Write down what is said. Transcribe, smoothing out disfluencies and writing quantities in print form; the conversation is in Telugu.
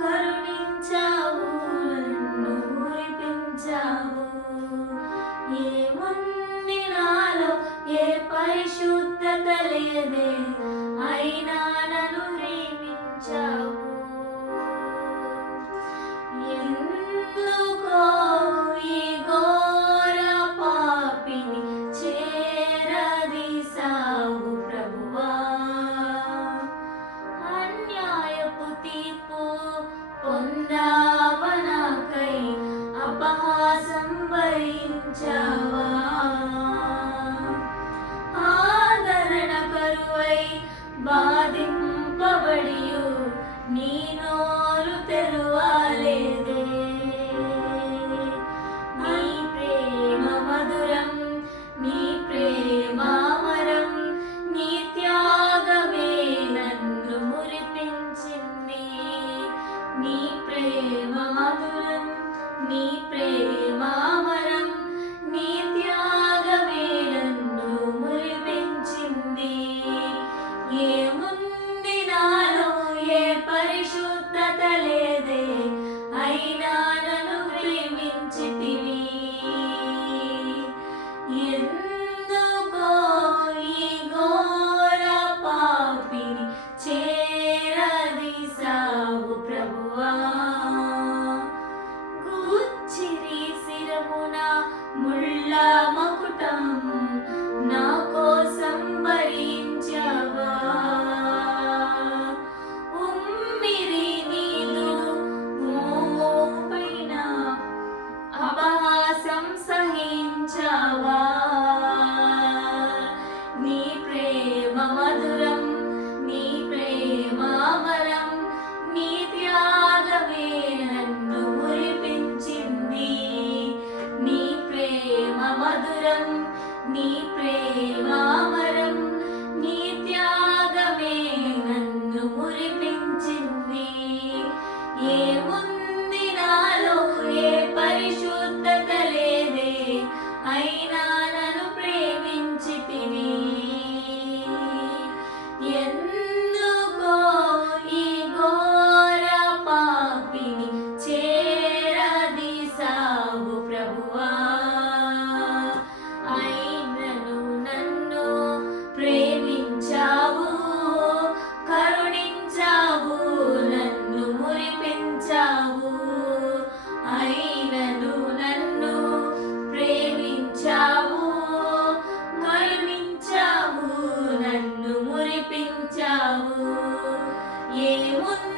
కరుణించావు, నన్ను మురిపించావు. ఏముంది నాలో, ఏ పరిశుద్ధత లేదే, అయినా నన్ను ప్రేమించావు. ఎందుకో ఈ ఘోర పాపిని చేరదీసావు ప్రభువా. అన్యాయపు తీర్పు పొందావా నాకై, అపహాసం భరించావా. ఆదరణ కరువై బాధింపబడియు నీ నోరు తెరువలేదే. నీ ప్రేమ మధురం, నీ ప్రేమ అమరం, నీ త్యాగమే నన్ను మురిపించింది. నీ ప్రేమ మధురం, నీ ప్రేమ అమరం, నీ త్యాగమే నన్ను మురిపించింది. ఏముంది నాలో, ఏ పరిశుద్ధత లేదే, అయినా నన్ను ప్రేమించితివి. ఎందుకో ఈ ఘోర పాపిని చేరదీసావు ప్రభువా. గుచ్చిరి శిరమున ముళ్ళ మకుటం నా కోసం భరించావా. ఉమ్మిరి నీదు మోపైన అపహాసం సహించావా. నీ ప్రేమ మధురం, నీ ప్రేమ అమరం, నీ త్యాగమే నన్ను మురిపించింది. నీ ప్రేమ మధురం, నీ ప్రేమ అమరం, నీ త్యాగమే నన్ను మురిపించింది. ఏముంది నాలో, ఏ పరిశుద్ధత లేదే, అయినా నన్ను ప్రేమించితివి. ఎందుకో ఈ ఘోర పాపిని చేరదీసావు ప్రభువా. అయినను నన్ను ప్రేమించావు, కరుణించావు, నన్ను మురిపించావు. అయినను నన్ను ప్రేమించావు, కరుణించావు, నన్ను మురిపించావు. ఏముంది